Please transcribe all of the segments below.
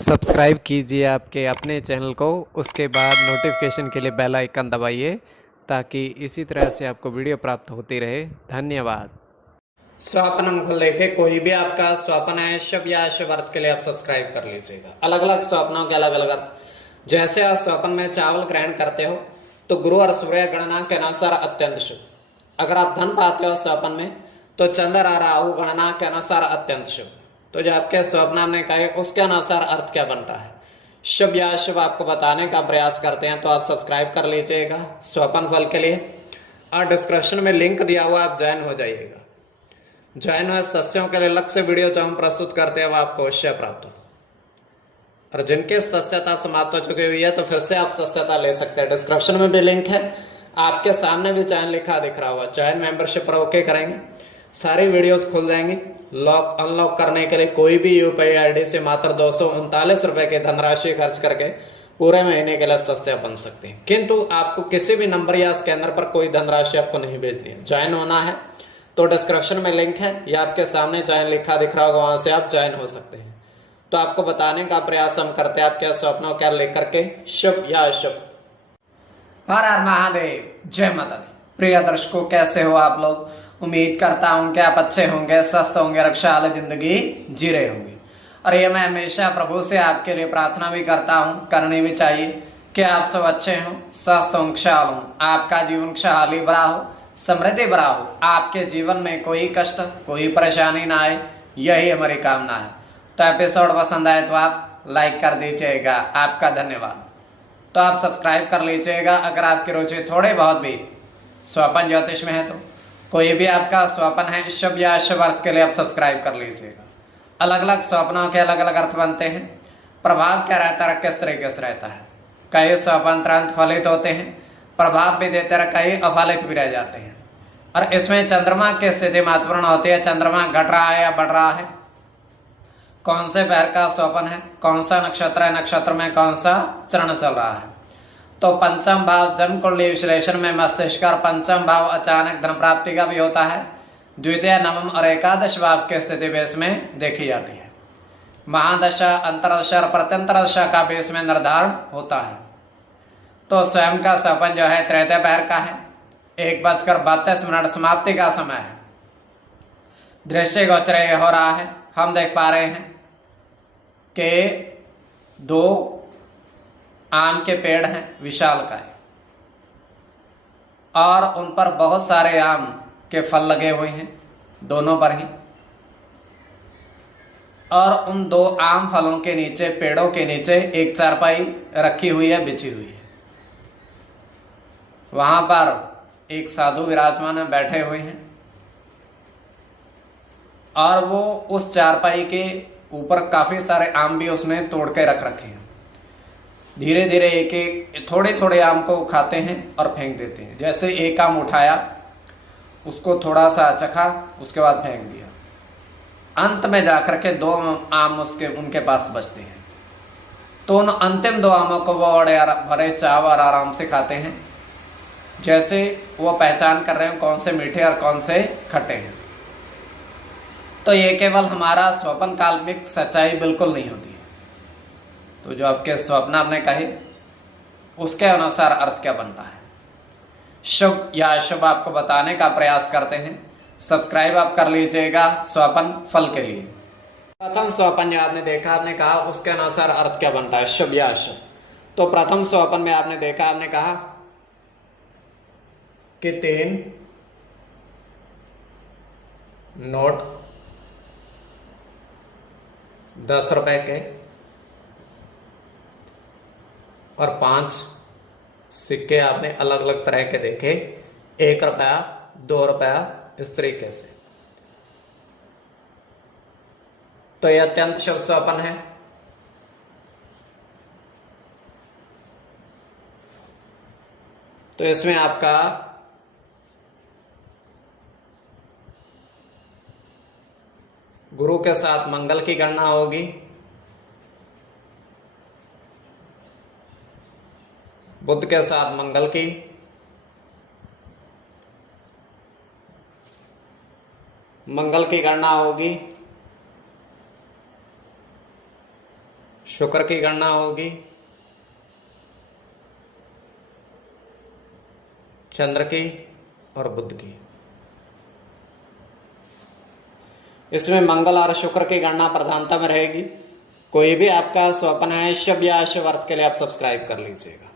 Subscribe कीजिए आपके अपने चैनल को, उसके बाद नोटिफिकेशन के लिए बेल आइकन दबाइए ताकि इसी तरह से आपको वीडियो प्राप्त होती रहे। धन्यवाद। स्वप्न को लेके कोई भी आपका स्वप्न है शुभ या अशुभ अर्थ के लिए आप सब्सक्राइब कर लीजिएगा। अलग अलग स्वप्नों के अलग अलग अर्थ। जैसे आप स्वप्न में चावल ग्रहण करते हो तो गुरु और सूर्य गणना के अनुसार अत्यंत शुभ। अगर आप धन पाते हो स्वप्न में तो चंद्र और राहु गणना के अनुसार अत्यंत शुभ। तो जो आपके स्वप्न ने कहे उसके अनुसार अर्थ क्या बनता है, शुभ या अशुभ आपको बताने का प्रयास करते हैं। तो आप सब्सक्राइब कर लीजिएगा स्वप्न फल के लिए, और डिस्क्रिप्शन में लिंक दिया हुआ आप ज्वाइन हो जाइएगा। ज्वाइन हुए सस्यों के लिए अलग से वीडियो जो हम प्रस्तुत करते हैं वो आपको अवश्य प्राप्त हो। और जिनकी सस्यता समाप्त हो चुकी हुई है तो फिर से आप सस्यता ले सकते हैं। डिस्क्रिप्शन में भी लिंक है, आपके सामने भी चैनल लिखा दिख रहा होगा। ज्वाइन मेंबरशिप पर ओके करेंगे, सारी वीडियोस खुल जाएंगी। लॉक अनलॉक करने के लिए कोई भी यूपीआई आईडी से मात्र 239 रुपए की धनराशि खर्च करके पूरे महीने के लिए सस्या बन सकते हैं। किंतु आपको किसी भी नंबर या स्कैनर पर कोई धनराशि आपको नहीं भेजनी है। ज्वाइन होना है तो डिस्क्रिप्शन में लिंक है या आपके सामने ज्वाइन लिखा दिख रहा होगा, वहां से आप ज्वाइन हो सकते हैं। तो आपको बताने का प्रयास हम करते हैं आपके स्वप्नों क्या लेकर के, शुभ या अशुभ। हर हर महादेव, जय माता दी। प्रिय दर्शकों, कैसे हो आप लोग? उम्मीद करता हूं कि आप अच्छे होंगे, स्वस्थ होंगे, रक्षा वाली जिंदगी जी रहे होंगे। और ये मैं हमेशा प्रभु से आपके लिए प्रार्थना भी करता हूँ, करनी भी चाहिए कि आप सब अच्छे हों, स्वस्थ हों, खुशहाल हों, आपका जीवन खुशहाली भरा हो, समृद्धि भरा हो, आपके जीवन में कोई कष्ट कोई परेशानी ना आए, यही हमारी कामना है। तो एपिसोड पसंद आए तो आप लाइक कर दीजिएगा, आपका धन्यवाद। तो आप सब्सक्राइब कर लीजिएगा अगर आपकी रुचि थोड़े बहुत भी स्वप्न ज्योतिष में है। तो कोई भी आपका स्वप्न है शुभ या अशुभ अर्थ के लिए आप सब्सक्राइब कर लीजिएगा। अलग अलग स्वप्नों के अलग अलग अर्थ बनते हैं। प्रभाव क्या रहता है, किस तरीके से रहता है। कई स्वप्न तुरंत फलित होते हैं, प्रभाव भी देते रहे, कई अफलित भी रह जाते हैं। और इसमें चंद्रमा की स्थिति महत्वपूर्ण होती है। चंद्रमा घट रहा है या बढ़ रहा है, कौन से पैर का स्वप्न है, कौन सा नक्षत्र है, नक्षत्र में कौन सा चरण चल रहा है। तो पंचम भाव जन्म कुंडली विश्लेषण में मस्तिष्क और पंचम भाव अचानक धन प्राप्ति का भी होता है। द्वितीय, नवम और एकादश भाव की स्थिति बेस में देखी जाती है। महादशा, अंतरदशा और प्रत्यंतरदशा का बेस में निर्धारण होता है। तो स्वयं का स्वप्न जो है तृतीय पैर का है। 1:32 समाप्ति का समय है। दृष्टि गोचर हो रहा है, हम देख पा रहे हैं कि 2 आम के पेड़ हैं, विशालकाय, और उन पर बहुत सारे आम के फल लगे हुए हैं, दोनों पर ही। और उन 2 आम फलों के नीचे, पेड़ों के नीचे एक चारपाई रखी हुई है, बिछी हुई है। वहां पर एक साधु विराजमान है, बैठे हुए हैं, और वो उस चारपाई के ऊपर काफी सारे आम भी उसने तोड़ के रख रखे हैं। धीरे धीरे एक एक थोड़े थोड़े आम को खाते हैं और फेंक देते हैं। जैसे एक आम उठाया, उसको थोड़ा सा चखा, उसके बाद फेंक दिया। अंत में जाकर के 2 आम उनके पास बचते हैं। तो उन अंतिम 2 आमों को वो बड़े चाव और आराम से खाते हैं, जैसे वो पहचान कर रहे हैं कौन से मीठे और कौन से खट्टे हैं। तो ये केवल हमारा स्वप्न काल्पनिक सच्चाई बिल्कुल नहीं होती है। तो जो आपके स्वप्न आपने कहे उसके अनुसार अर्थ क्या बनता है, शुभ या अशुभ आपको बताने का प्रयास करते हैं। सब्सक्राइब आप कर लीजिएगा स्वप्न फल के लिए। प्रथम स्वप्न जो आपने देखा, आपने कहा उसके अनुसार अर्थ क्या बनता है, शुभ या अशुभ। तो प्रथम स्वप्न में आपने देखा, आपने कहा कि 3 नोट 10 रुपए के और 5 सिक्के आपने अलग अलग तरह के देखे, 1 रुपया, 2 रुपया, इस तरीके से। तो यह अत्यंत शुभ स्वप्न है। तो इसमें आपका गुरु के साथ मंगल की गणना होगी, बुध के साथ मंगल की, मंगल की गणना होगी शुक्र की गणना होगी, चंद्र की और बुध की। इसमें मंगल और शुक्र की गणना प्रधानता में रहेगी। कोई भी आपका स्वप्न है शुभ या अशुभ अर्थ के लिए आप सब्सक्राइब कर लीजिएगा।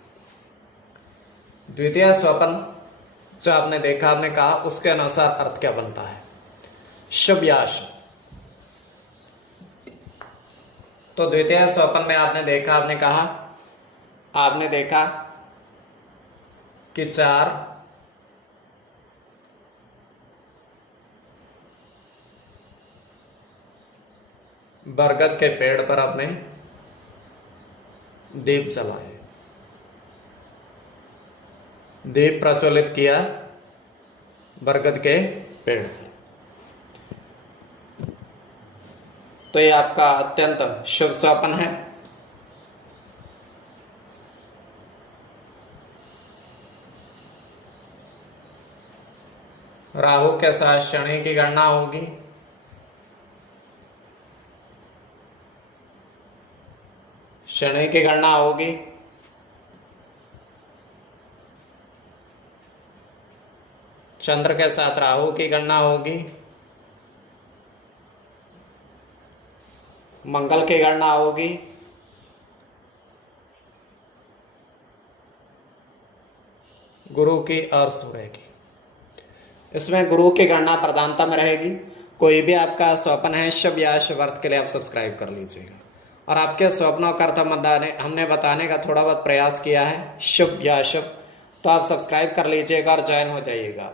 द्वितीय स्वप्न जो आपने देखा, आपने कहा, उसके अनुसार अर्थ क्या बनता है, शुभ या अशुभ। तो द्वितीय स्वप्न में आपने देखा, आपने कहा, आपने देखा कि 4 बरगद के पेड़ पर आपने दीप जलाए, दीप प्रज्वलित किया बरगद के पेड़ पर। तो ये आपका अत्यंत शुभ स्वप्न है। राहु के साथ शनि की गणना होगी, शनि की गणना होगी, चंद्र के साथ राहु की गणना होगी, मंगल की गणना होगी, गुरु की और सूर्य की। इसमें गुरु की गणना प्रधानता में रहेगी। कोई भी आपका स्वप्न है शुभ या अशुभ अर्थ के लिए आप सब्सक्राइब कर लीजिएगा। और आपके स्वप्नों का अर्थ हमने बताने का थोड़ा बहुत प्रयास किया है, शुभ या अशुभ, तो आप सब्सक्राइब कर लीजिएगा और ज्वाइन हो जाइएगा।